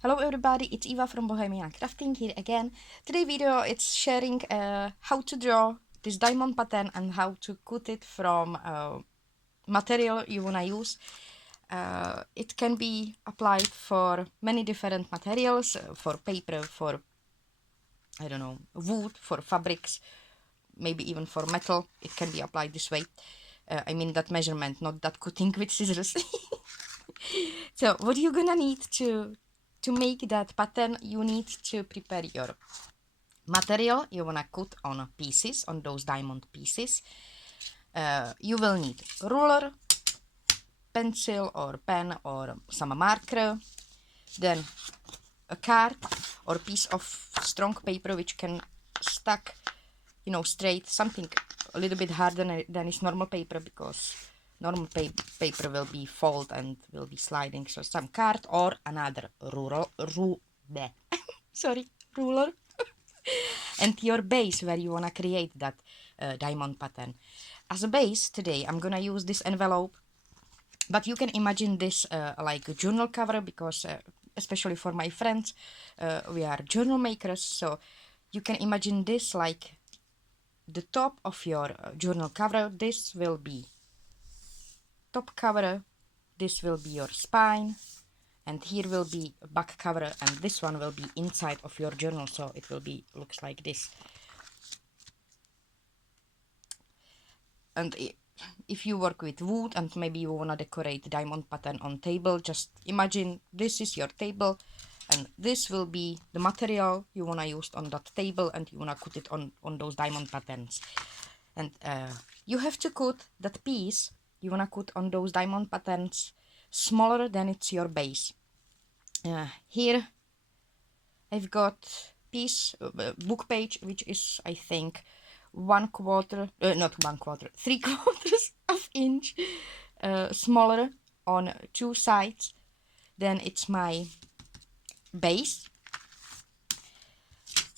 Hello everybody, it's Eva from Bohemian Crafting here again. Today video it's sharing how to draw this diamond pattern and how to cut it from material you wanna use. It can be applied for many different materials, for paper, for I don't know, wood, for fabrics, maybe even for metal. It can be applied this way. I mean that measurement, not that cutting with scissors. So what you're gonna need to make that pattern, you need to prepare your material you wanna cut on pieces, on those diamond pieces. You will need ruler, pencil or pen or some marker, then a card or piece of strong paper which can stack, you know, straight, something a little bit harder than is normal paper, because normal paper will be fold and will be sliding. So some card or another sorry, ruler. And your base where you wanna create that diamond pattern. As a base today I'm gonna use this envelope, but you can imagine this like a journal cover, because especially for my friends, we are journal makers, so you can imagine this like the top of your journal cover. This will be top cover, this will be your spine, and here will be back cover, and this one will be inside of your journal, so it will be looks like this. And if you work with wood and maybe you want to decorate diamond pattern on table, just imagine this is your table and this will be the material you want to use on that table, and you want to cut it on those diamond patterns. And you have to cut that piece you want to cut on those diamond patterns smaller than it's your base. Here I've got piece book page which is, I think, 1/4, not 1/4, 3/4 of inch smaller on two sides. Then it's my base.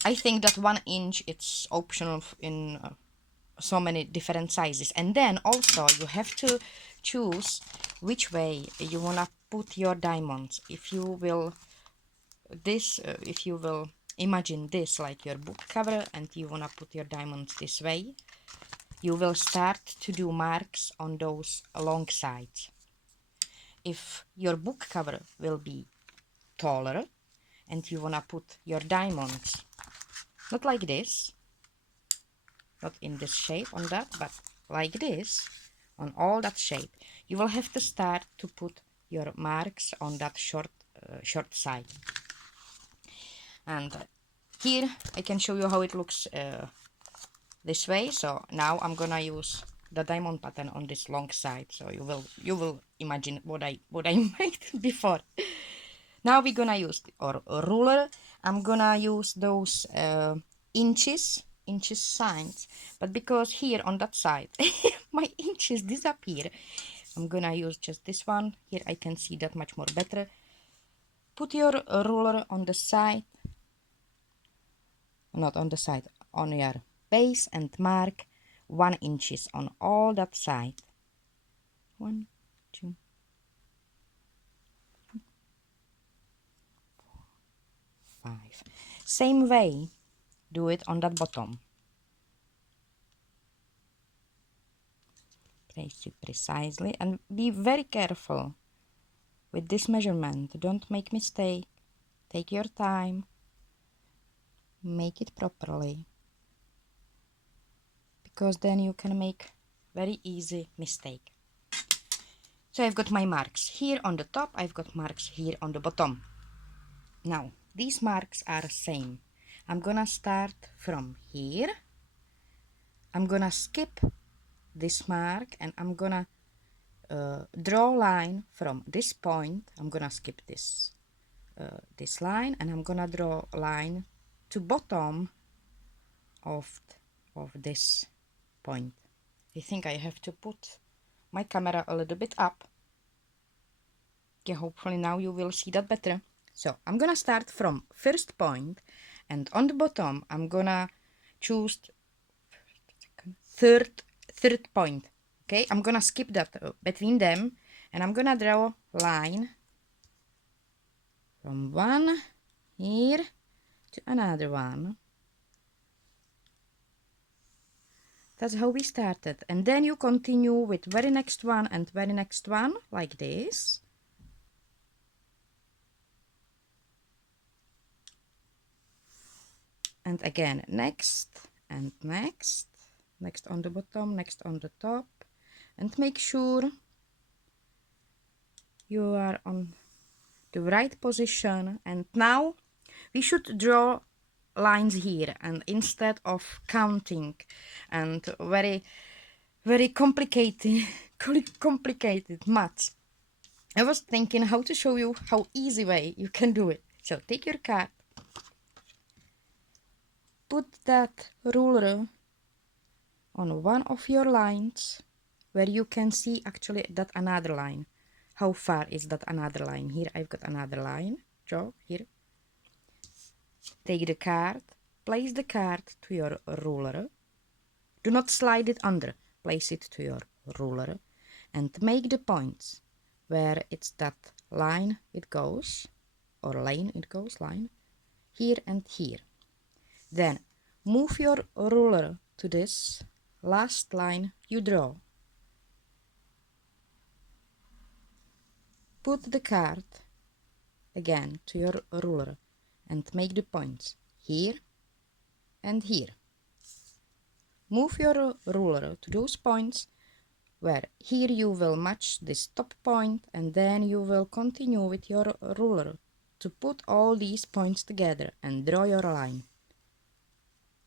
I think that 1 inch it's optional in so many different sizes. And then also you have to choose which way you wanna put your diamonds. If you will imagine this like your book cover and you wanna put your diamonds this way, you will start to do marks on those long sides. If your book cover will be taller and you wanna put your diamonds not like this, not in this shape on that, but like this on all that shape, you will have to start to put your marks on that short side. And here I can show you how it looks this way. So now I'm gonna use the diamond pattern on this long side, so you will imagine what I made before. Now we're gonna use our ruler. I'm gonna use those inches signs, but because here on that side my inches disappear, I'm gonna use just this one. Here I can see that much more better. Put your ruler on the side, not on the side, on your base, and mark 1 inches on all that side. 1, 2, 3, 4, 5. Same way, do it on that bottom. Place it precisely and be very careful with this measurement. Don't make mistake. Take your time. Make it properly, because then you can make very easy mistake. So I've got my marks here on the top, I've got marks here on the bottom. Now these marks are same. I'm gonna start from here. I'm gonna skip this mark and I'm gonna draw line from this point. I'm gonna skip this this line, and I'm gonna draw a line to bottom of this point. I think I have to put my camera a little bit up. Okay, hopefully now you will see that better. So I'm gonna start from first point, and on the bottom I'm gonna choose third point. Okay, I'm gonna skip that between them, and I'm gonna draw line from one here to another one. That's how we started. And then you continue with very next one and very next one, like this. And again, next and next. Next on the bottom, next on the top. And make sure you are on the right position. And now we should draw lines here, and instead of counting and very complicated complicated maths, I was thinking how to show you how easy way you can do it. So take your card, put that ruler on one of your lines where you can see actually that another line. How far is that another line? Here I've got another line. Draw here. Take the card, place the card to your ruler. Do not slide it under. Place it to your ruler and make the points where it's that line it goes, or lane it goes, line, here and here. Then move your ruler to this last line you draw. Put the card again to your ruler and make the points here and here. Move your ruler to those points where here you will match this top point, and then you will continue with your ruler to put all these points together and draw your line.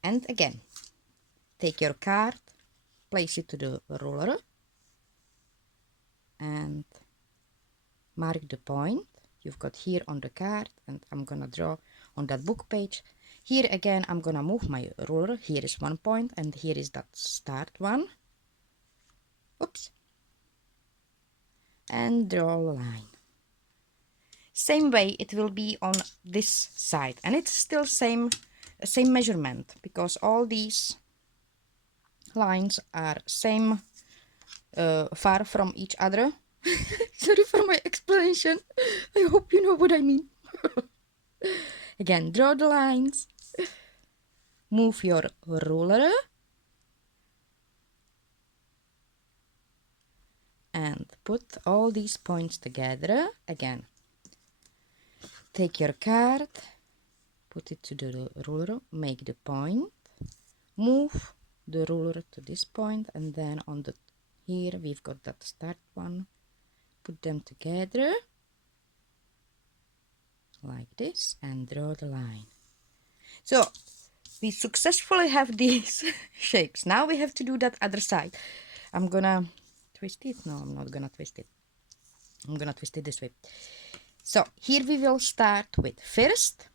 And again, take your card, place it to the ruler and mark the point you've got here on the card, and I'm gonna draw on that book page. Here again, I'm gonna move my ruler. Here is one point and here is that start one. Oops. And draw a line. Same way it will be on this side, and it's still same measurement, because all these lines are same far from each other. Sorry for my explanation. I hope you know what I mean. Again, draw the lines. Move your ruler. And put all these points together. Again, take your card, put it to the ruler, make the point, move the ruler to this point, and then on the here we've got that start one. Put them together like this and draw the line. So we successfully have these shapes. Now we have to do that other side. I'm gonna twist it. No, I'm not gonna twist it. I'm gonna twist it this way. So here we will start with first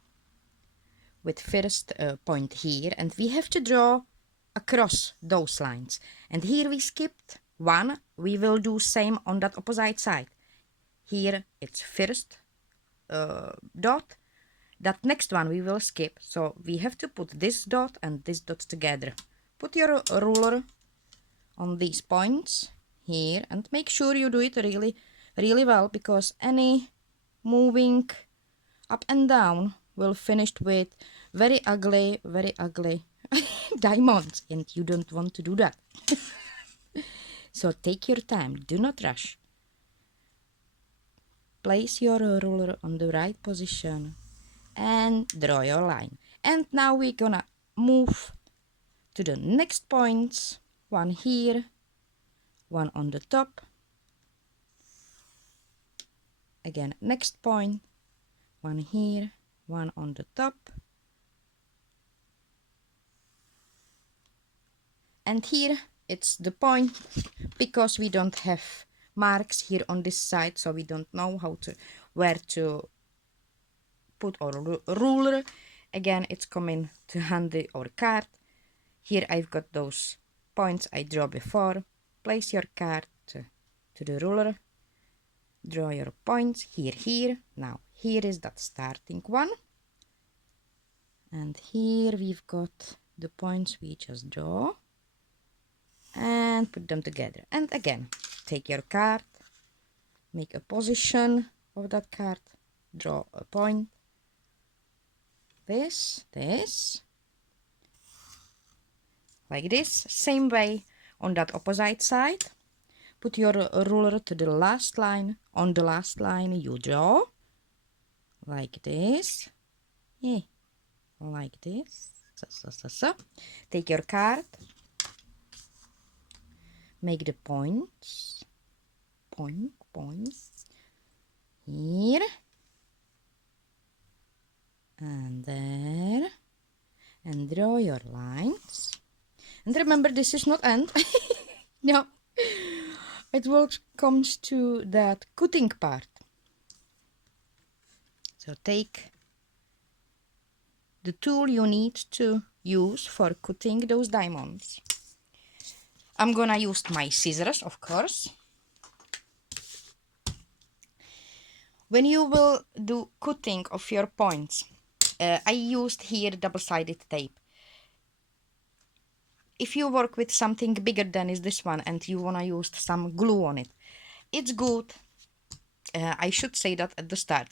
point here, and we have to draw across those lines. And here we skipped one. We will do same on that opposite side. Here it's first dot. That next one we will skip, so we have to put this dot and this dot together. Put your ruler on these points here and make sure you do it really well, because any moving up and down will finish with very ugly diamonds, and you don't want to do that. So take your time, do not rush. Place your ruler on the right position and draw your line. And now we're gonna move to the next points. One here, one on the top. Again, next point, one here, one on the top. And here it's the point, because we don't have marks here on this side, so we don't know where to put our ruler. Again, it's coming to handy our card. Here I've got those points I draw before. Place your card to the ruler. Draw your points here. Now here is that starting one. And here we've got the points we just draw. And put them together. And again, take your card. Make a position of that card. draw a point, this, like this. Same way on that opposite side. Put your ruler to the last line. On the last line you draw, like this. Yeah, like this. So. Take your card, make the points, points, here, and there, and draw your lines. And remember, this is not end. No, it will comes to that cutting part. So take the tool you need to use for cutting those diamonds. I'm gonna use my scissors, of course. When you will do cutting of your points, I used here double-sided tape. If you work with something bigger than is this one and you wanna use some glue on it, it's good. I should say that at the start.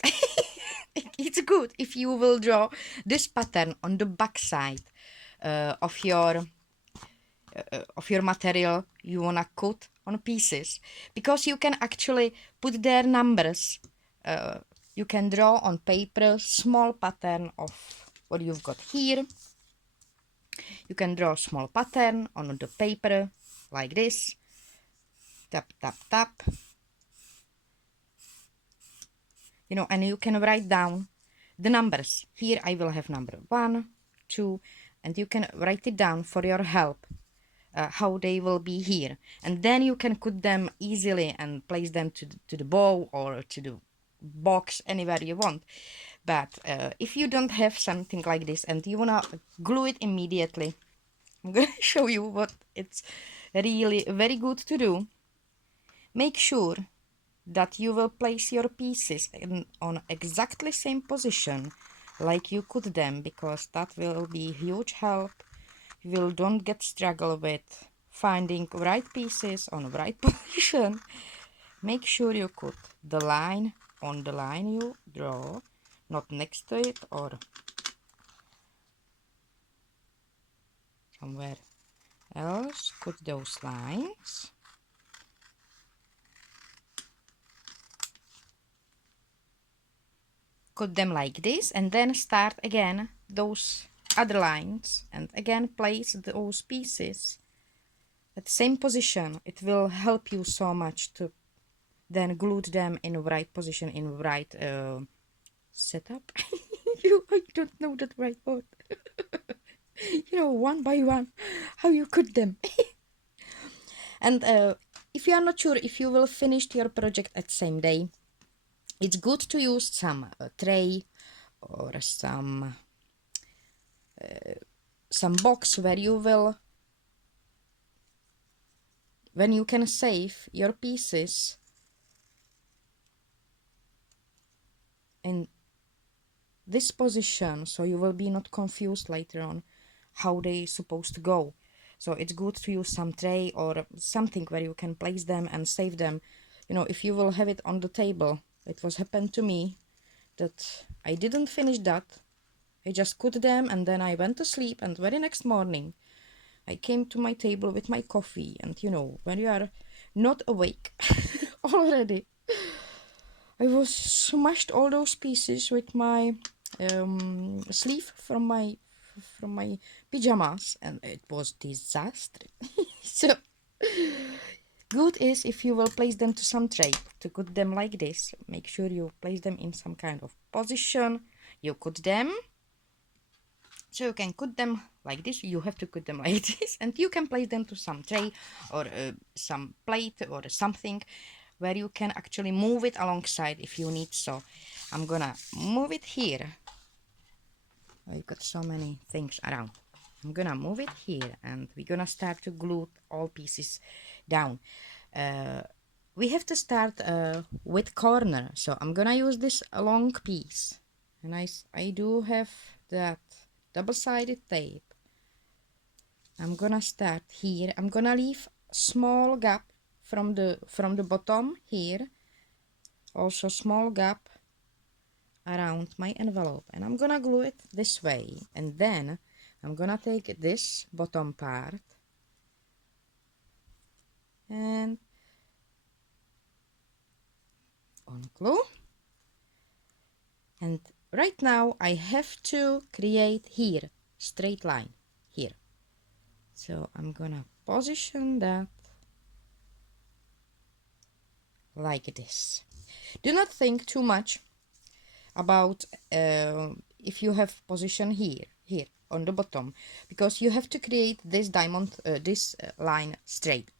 It's good if you will draw this pattern on the back side of your material you wanna cut on pieces, because you can actually put their numbers. You can draw on paper small pattern of what you've got here. You can draw a small pattern on the paper like this. Tap, tap, tap. You know, and you can write down the numbers. Here I will have number 1, 2, and you can write it down for your help. How they will be here, and then you can cut them easily and place them to the bow or to the box anywhere you want. But if you don't have something like this and you wanna glue it immediately, I'm gonna show you what it's really very good to do. Make sure that you will place your pieces on exactly same position like you cut them, because that will be huge help. You will don't get struggle with finding right pieces on right position. Make sure you cut the line on the line you draw, not next to it or somewhere else. Cut those lines. Cut them like this, and then start again those other lines and again place those pieces at the same position. It will help you so much to then glue them in the right position, in the right setup. I don't know that right word. You know, one by one, how you cut them. And if you are not sure if you will finish your project at same day, it's good to use some tray or some box where you will, when you can save your pieces in this position, so you will be not confused later on how they supposed to go. So it's good to use some tray or something where you can place them and save them. You know, if you will have it on the table, it was happened to me that I didn't finish that. I just cut them and then I went to sleep, and very next morning I came to my table with my coffee, and you know, when you are not awake already, I was smashed all those pieces with my sleeve from my pajamas, and it was disaster. So good is if you will place them to some tray to cut them like this. Make sure you place them in some kind of position. You cut them, so you can cut them like this. You have to cut them like this, and you can place them to some tray or some plate or something where you can actually move it alongside if you need. So I'm gonna move it here. I've got so many things around. I'm gonna move it here, and we're gonna start to glue all pieces down. We have to start with corner, so I'm gonna use this long piece, and I do have that double-sided tape. I'm gonna start here. I'm gonna leave small gap from the bottom here, also small gap around my envelope, and I'm gonna glue it this way, and then I'm gonna take this bottom part and unglue. And right now I have to create here straight line here, so I'm gonna position that like this. Do not think too much about if you have position here on the bottom, because you have to create this diamond this line straight.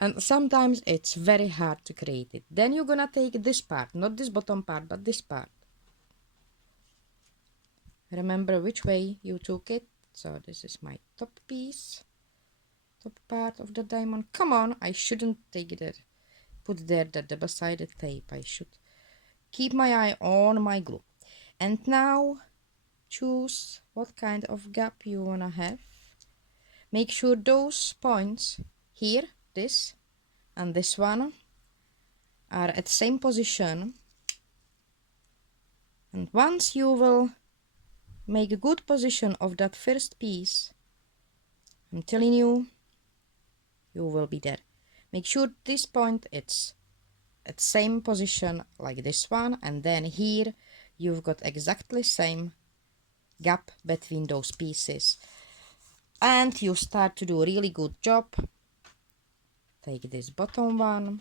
And sometimes it's very hard to create it. Then you're gonna take this part, not this bottom part, but this part. Remember which way you took it. So this is my top piece, top part of the diamond. Come on, I shouldn't take it, put there the double-sided tape. I should keep my eye on my glue. And now choose what kind of gap you wanna have. Make sure those points here, this and this one, are at the same position. And once you will make a good position of that first piece, I'm telling you, you will be there. Make sure this point it's at same position like this one, and then here you've got exactly same gap between those pieces, and you start to do a really good job. Take this bottom one,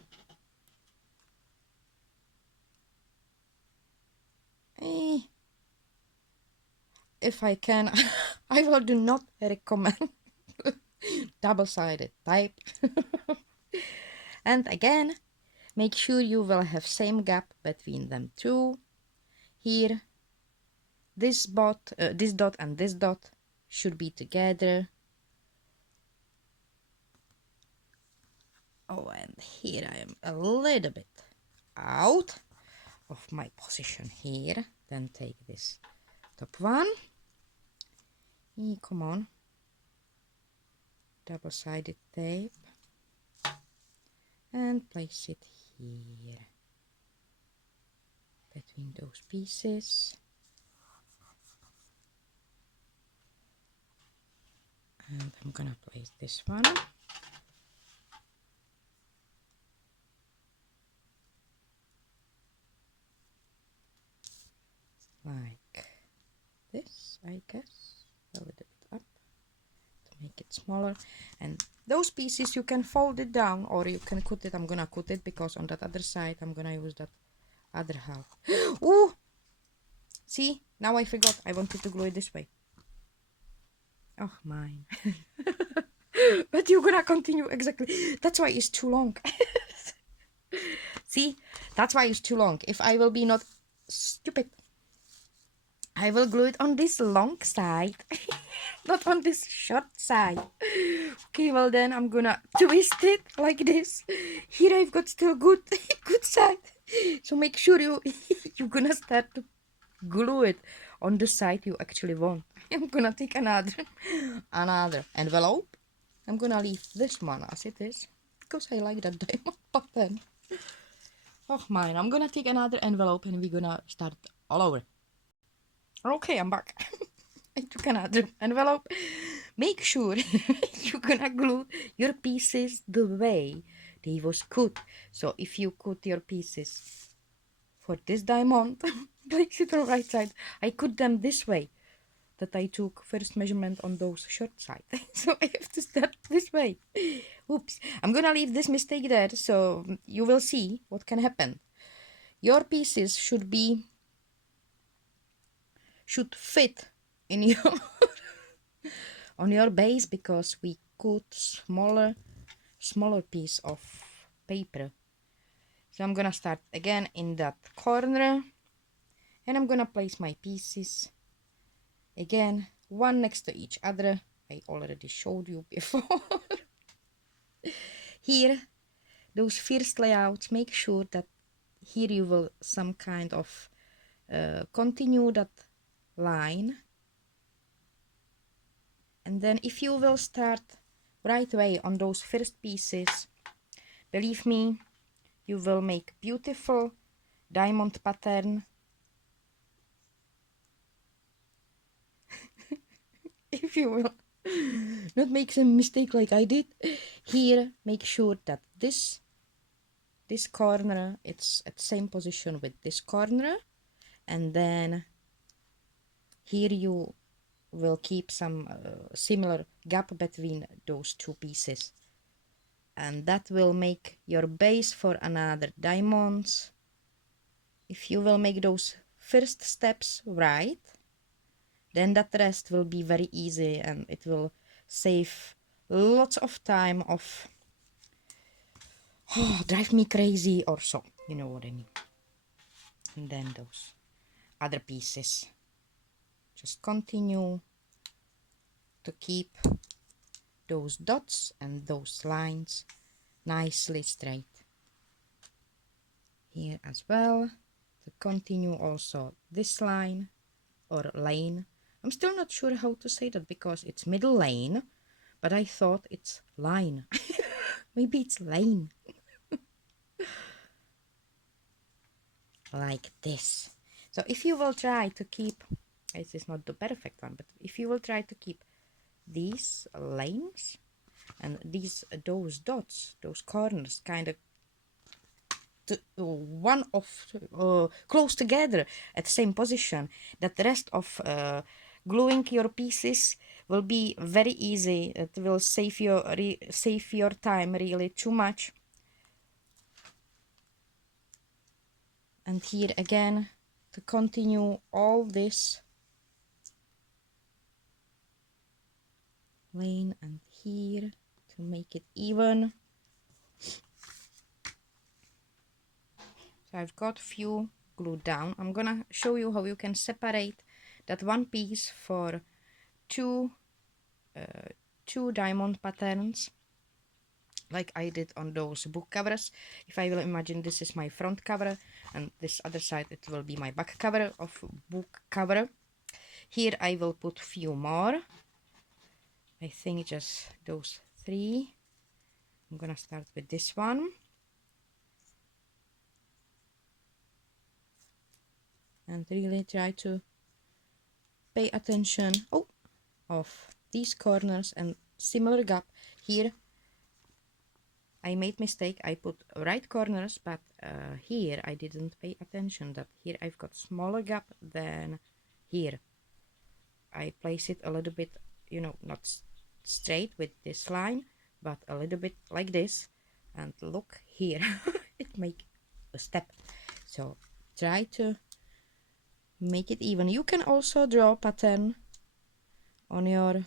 if I can, I will do not recommend double-sided tape. And again, make sure you will have same gap between them two. Here, this dot and this dot should be together. Oh, and here I am a little bit out of my position here. Then take this top one. Come on. Double-sided tape. And place it here between those pieces. And I'm gonna place this one. Like this, I guess. A little bit up to make it smaller. And those pieces you can fold it down or you can cut it. I'm gonna cut it because on that other side I'm gonna use that other half. Ooh! See? Now I forgot. I wanted to glue it this way. Oh, mine. But you're gonna continue exactly. That's why it's too long. See? That's why it's too long. If I will be not stupid, I will glue it on this long side, not on this short side. Okay, well then I'm gonna twist it like this. Here I've got still good side. So make sure you're gonna start to glue it on the side you actually want. I'm gonna take another envelope. I'm gonna leave this one as it is because I like that diamond pattern. Oh mine, I'm gonna take another envelope and we're gonna start all over. Okay, I'm back. I took another envelope. Make sure you're gonna glue your pieces the way they was cut. So if you cut your pieces for this diamond, place it on right side. I cut them this way, that I took first measurement on those short side. So I have to start this way. Oops. I'm gonna leave this mistake there, so you will see what can happen. Your pieces should fit in your on your base, because we cut smaller piece of paper. So I'm gonna start again in that corner and I'm gonna place my pieces again one next to each other. I already showed you before. Here, those first layouts, make sure that here you will some kind of continue that line, and then if you will start right away on those first pieces, believe me, you will make beautiful diamond pattern. If you will not make some mistake like I did here, make sure that this corner, it's at same position with this corner, and then here you will keep some similar gap between those two pieces, and that will make your base for another diamonds. If you will make those first steps right, then that rest will be very easy, and it will save lots of time of drive me crazy or so, you know what I mean. And then those other pieces, just continue to keep those dots and those lines nicely straight. Here as well, to continue also this line or lane. I'm still not sure how to say that because it's middle lane, but I thought it's line. Maybe it's lane. Like this. So if you will try to keep, this is not the perfect one, but if you will try to keep these lanes and those dots, those corners kind of one of close together at the same position, that the rest of gluing your pieces will be very easy. It will save your time really too much. And here again, to continue all this lane and here to make it even. So I've got few glued down. I'm gonna show you how you can separate that one piece for two diamond patterns, like I did on those book covers. If I will imagine this is my front cover and this other side it will be my back cover of book cover. Here I will put few more. I think just those 3. I'm gonna start with this one. And really try to pay attention of these corners and similar gap. Here I made mistake, I put right corners, but here I didn't pay attention that here I've got smaller gap than here. I place it a little bit, you know, not straight with this line, but a little bit like this, and look here. It make a step. So try to make it even. You can also draw pattern on your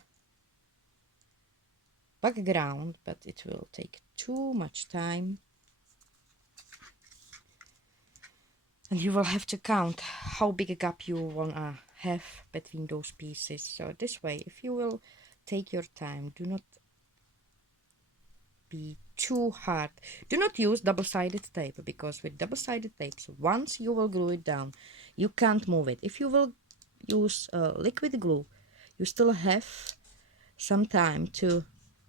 background, but it will take too much time, and you will have to count how big a gap you wanna have between those pieces. So this way, if you will take your time, do not be too hard. Do not use double-sided tape, because with double-sided tapes, once you will glue it down, you can't move it. If you will use liquid glue, you still have some time to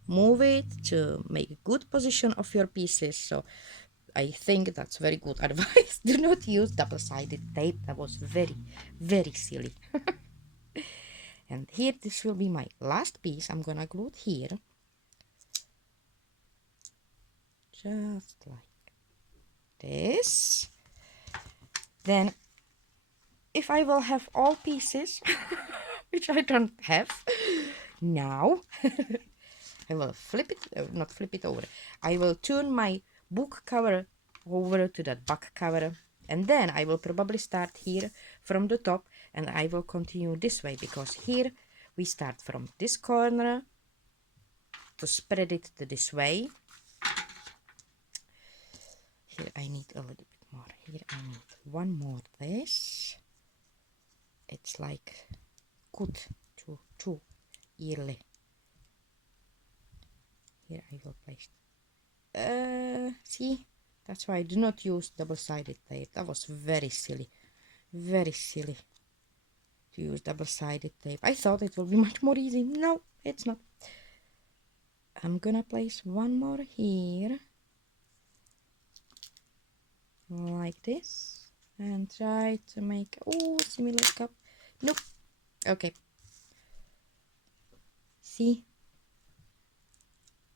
move it, to make a good position of your pieces. So I think that's very good advice. Do not use double-sided tape. That was very, very silly. And here, this will be my last piece. I'm gonna glue it here, just like this. Then if I will have all pieces, which I don't have now, I will flip it, not flip it over, I will turn my book cover over to that back cover, and then I will probably start here from the top, and I will continue this way, because here we start from this corner to spread it to this way. Here I need a little bit more. Here I need one more this. It's like cut too early. Here I will place. See, that's why I do not use double-sided tape. That was very silly to use double-sided tape. I thought it would be much more easy. No, it's not. I'm gonna place one more here, like this. and try to make similar cup. Nope. Okay. See,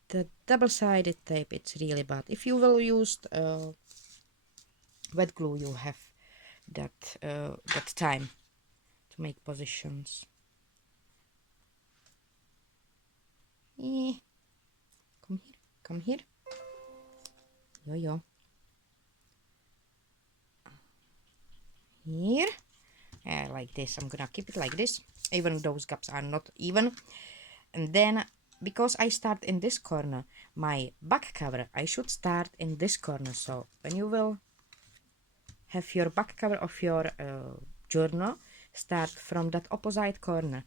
the double-sided tape, it's really bad. If you will use wet glue, you have that time to make positions. Come here, come here. Yo. Here, like this. I'm gonna keep it like this, even those gaps are not even. And then, because I start in this corner, my back cover, I should start in this corner. So when you will have your back cover of your journal, start from that opposite corner,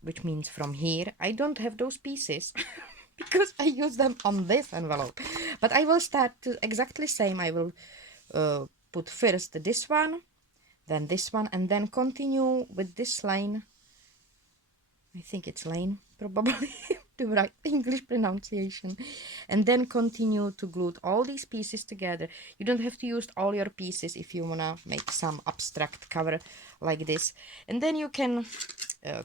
which means from here. I don't have those pieces because I use them on this envelope, but I will start to exactly same. I will put first this one, then this one, and then continue with this line. I think it's lane, probably the right English pronunciation. And then continue to glue all these pieces together. You don't have to use all your pieces if you wanna make some abstract cover like this. And then you can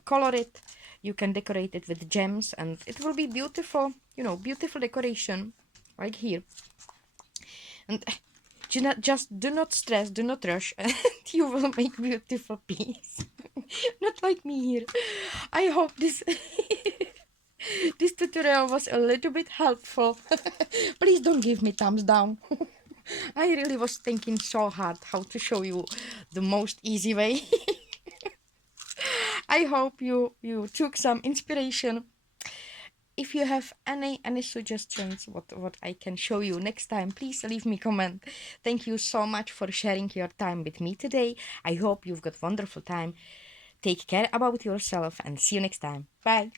color it, you can decorate it with gems, and it will be beautiful, you know, beautiful decoration, like here. And do not stress, do not rush, and you will make beautiful piece. Not like me here. I hope this this tutorial was a little bit helpful. Please don't give me thumbs down. I really was thinking so hard how to show you the most easy way. I hope you took some inspiration. If you have any suggestions what I can show you next time, please leave me comment. Thank you so much for sharing your time with me today. I hope you've got wonderful time. Take care about yourself and see you next time. Bye.